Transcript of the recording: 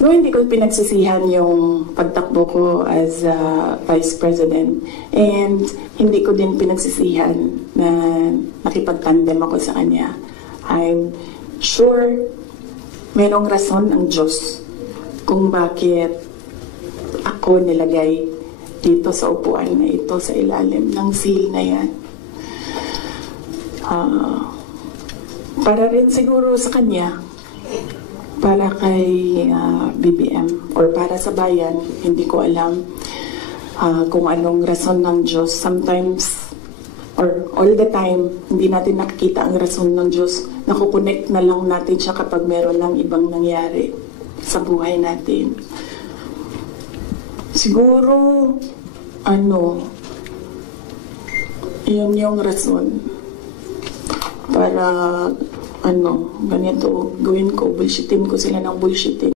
No, hindi ko pinagsisihan yung pagtakbo ko as Vice President. And hindi ko din pinagsisihan na nakipagtandem ako sa kanya. I'm sure merong rason ang Diyos kung bakit ako nilagay dito sa upuan na ito, sa ilalim ng seal na yan. Para rin siguro sa kanya, para kay BBM or para sa bayan, hindi ko alam kung anong rason ng Diyos. Sometimes or all the time, hindi natin nakikita ang rason ng Diyos. Nakukonect na lang natin siya kapag meron lang ibang nangyari sa buhay natin. Siguro, yun yung rason para ganito gawin ko, bullshitin ko sila ng bullshitin.